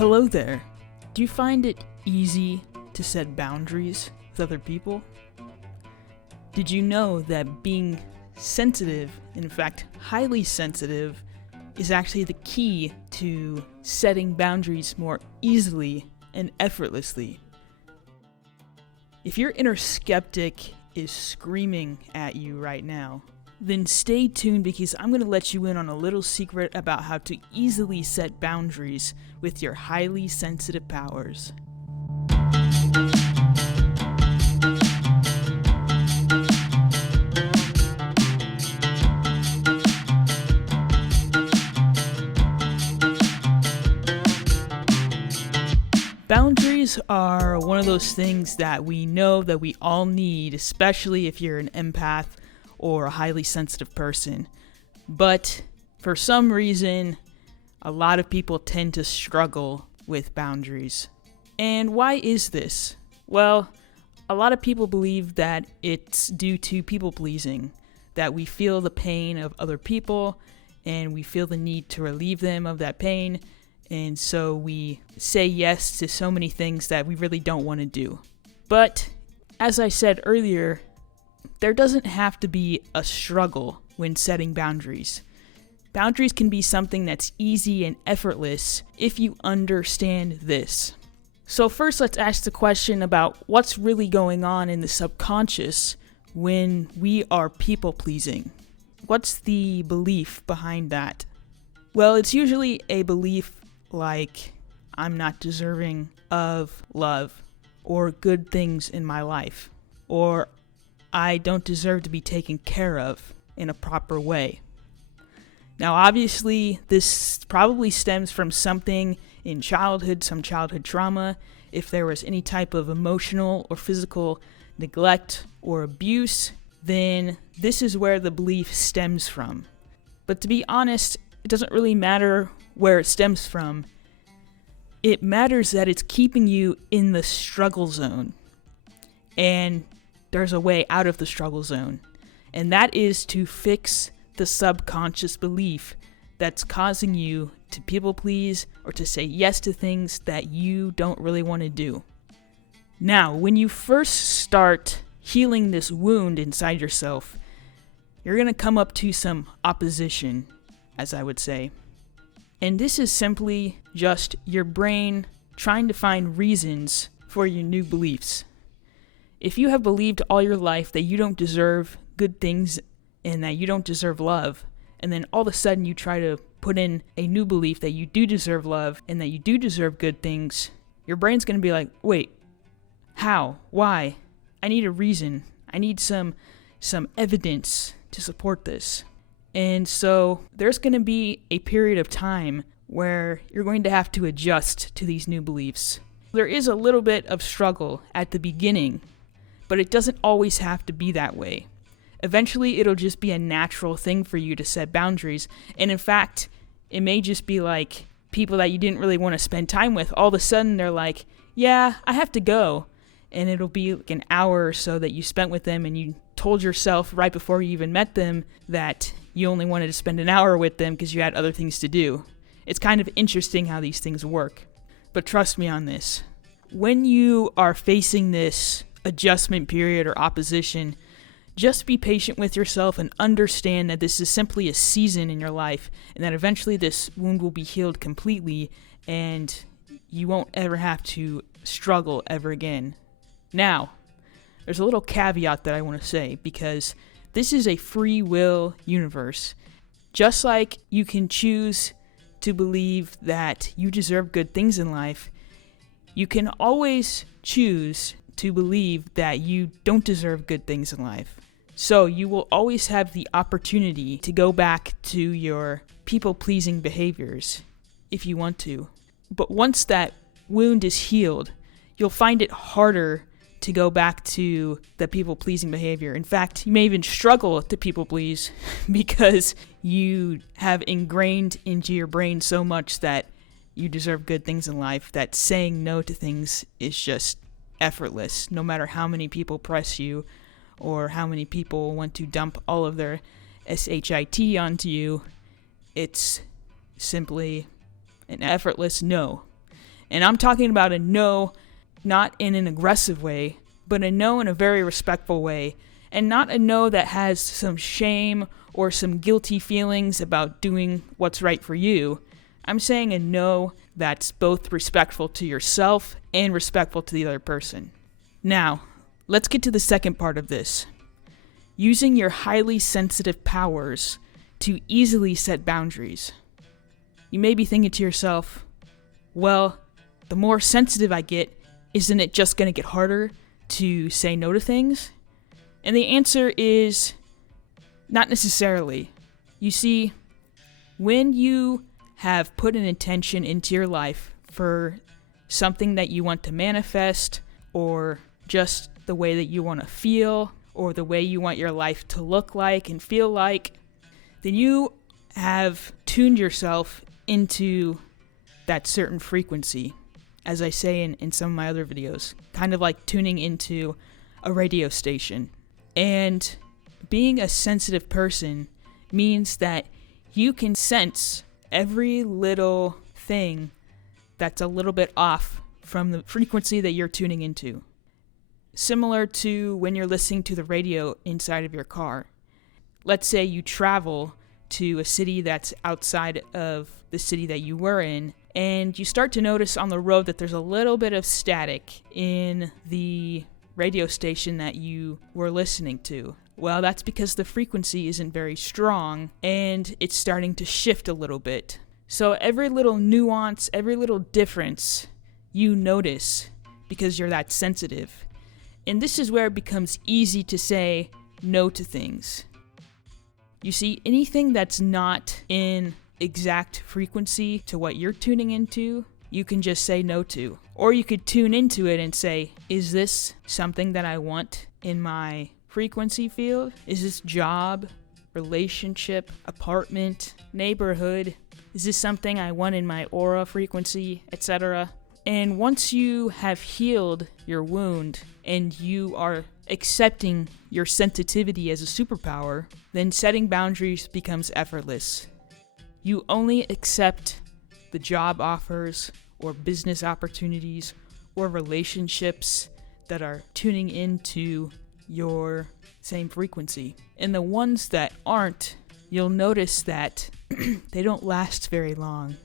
Hello there. Do you find it easy to set boundaries with other people? Did you know that being sensitive, in fact highly sensitive, is actually the key to setting boundaries more easily and effortlessly? If your inner skeptic is screaming at you right now, then stay tuned because I'm going to let you in on a little secret about how to easily set boundaries with your highly sensitive powers. Boundaries are one of those things that we know that we all need, especially if you're an empath or a highly sensitive person. But for some reason, a lot of people tend to struggle with boundaries. And why is this? Well, a lot of people believe that it's due to people pleasing, that we feel the pain of other people and we feel the need to relieve them of that pain. And so we say yes to so many things that we really don't want to do. But as I said earlier, there doesn't have to be a struggle when setting boundaries. Boundaries can be something that's easy and effortless if you understand this. So first, let's ask the question about what's really going on in the subconscious when we are people pleasing. What's the belief behind that? Well, it's usually a belief like, I'm not deserving of love or good things in my life, or I don't deserve to be taken care of in a proper way. Now, obviously, this probably stems from something in childhood, some childhood trauma. If there was any type of emotional or physical neglect or abuse, then this is where the belief stems from. But to be honest, it doesn't really matter where it stems from. It matters that it's keeping you in the struggle zone. And there's a way out of the struggle zone. And that is to fix the subconscious belief that's causing you to people please or to say yes to things that you don't really want to do. Now, when you first start healing this wound inside yourself, you're going to come up to some opposition, as I would say. And this is simply just your brain trying to find reasons for your new beliefs. If you have believed all your life that you don't deserve good things and that you don't deserve love, and then all of a sudden you try to put in a new belief that you do deserve love and that you do deserve good things, your brain's going to be like, wait, how? Why? I need a reason. I need some evidence to support this. And so there's going to be a period of time where you're going to have to adjust to these new beliefs. There is a little bit of struggle at the beginning, but it doesn't always have to be that way. Eventually, it'll just be a natural thing for you to set boundaries. And in fact, it may just be like people that you didn't really want to spend time with. All of a sudden, they're like, yeah, I have to go. And it'll be like an hour or so that you spent with them and you told yourself right before you even met them that you only wanted to spend an hour with them because you had other things to do. It's kind of interesting how these things work. But trust me on this. When you are facing this adjustment period or opposition, just be patient with yourself and understand that this is simply a season in your life and that eventually this wound will be healed completely and you won't ever have to struggle ever again. Now, there's a little caveat that I want to say because this is a free will universe. Just like you can choose to believe that you deserve good things in life, you can always choose to believe that you don't deserve good things in life. So you will always have the opportunity to go back to your people-pleasing behaviors if you want to. But once that wound is healed, you'll find it harder to go back to the people-pleasing behavior. In fact, you may even struggle to people-please because you have ingrained into your brain so much that you deserve good things in life that saying no to things is just effortless, no matter how many people press you or how many people want to dump all of their SHIT onto you. It's simply an effortless no. And I'm talking about a no, not in an aggressive way, but a no in a very respectful way. And not a no that has some shame or some guilty feelings about doing what's right for you. I'm saying a no that's both respectful to yourself and respectful to the other person. Now, let's get to the second part of this. Using your highly sensitive powers to easily set boundaries. You may be thinking to yourself, well, the more sensitive I get, isn't it just going to get harder to say no to things? And the answer is not necessarily. You see, when you have put an intention into your life for something that you want to manifest, or just the way that you want to feel, or the way you want your life to look like and feel like, then you have tuned yourself into that certain frequency, as I say in some of my other videos, kind of like tuning into a radio station. And being a sensitive person means that you can sense every little thing that's a little bit off from the frequency that you're tuning into. Similar to when you're listening to the radio inside of your car. Let's say you travel to a city that's outside of the city that you were in, and you start to notice on the road that there's a little bit of static in the radio station that you were listening to. Well, that's because the frequency isn't very strong and it's starting to shift a little bit. So every little nuance, every little difference you notice because you're that sensitive. And this is where it becomes easy to say no to things. You see, anything that's not in exact frequency to what you're tuning into, you can just say no to. Or you could tune into it and say, is this something that I want in my frequency field? Is this job, relationship, apartment, neighborhood? Is this something I want in my aura frequency, etc.? And once you have healed your wound and you are accepting your sensitivity as a superpower, then setting boundaries becomes effortless. You only accept the job offers or business opportunities or relationships that are tuning into your same frequency. And the ones that aren't, you'll notice that they don't last very long.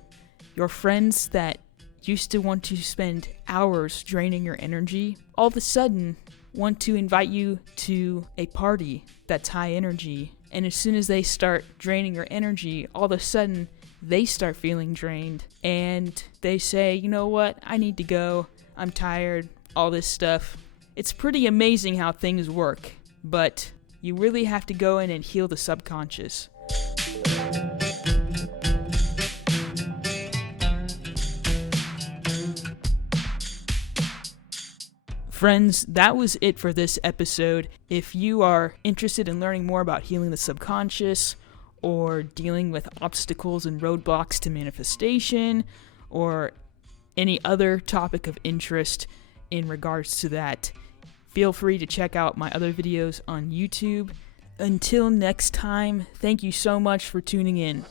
Your friends that used to want to spend hours draining your energy, all of a sudden want to invite you to a party that's high energy. And as soon as they start draining your energy, all of a sudden they start feeling drained. And they say, you know what, I need to go. I'm tired, all this stuff. It's pretty amazing how things work, but you really have to go in and heal the subconscious. Friends, that was it for this episode. If you are interested in learning more about healing the subconscious, or dealing with obstacles and roadblocks to manifestation, or any other topic of interest in regards to that, feel free to check out my other videos on YouTube. Until next time, thank you so much for tuning in.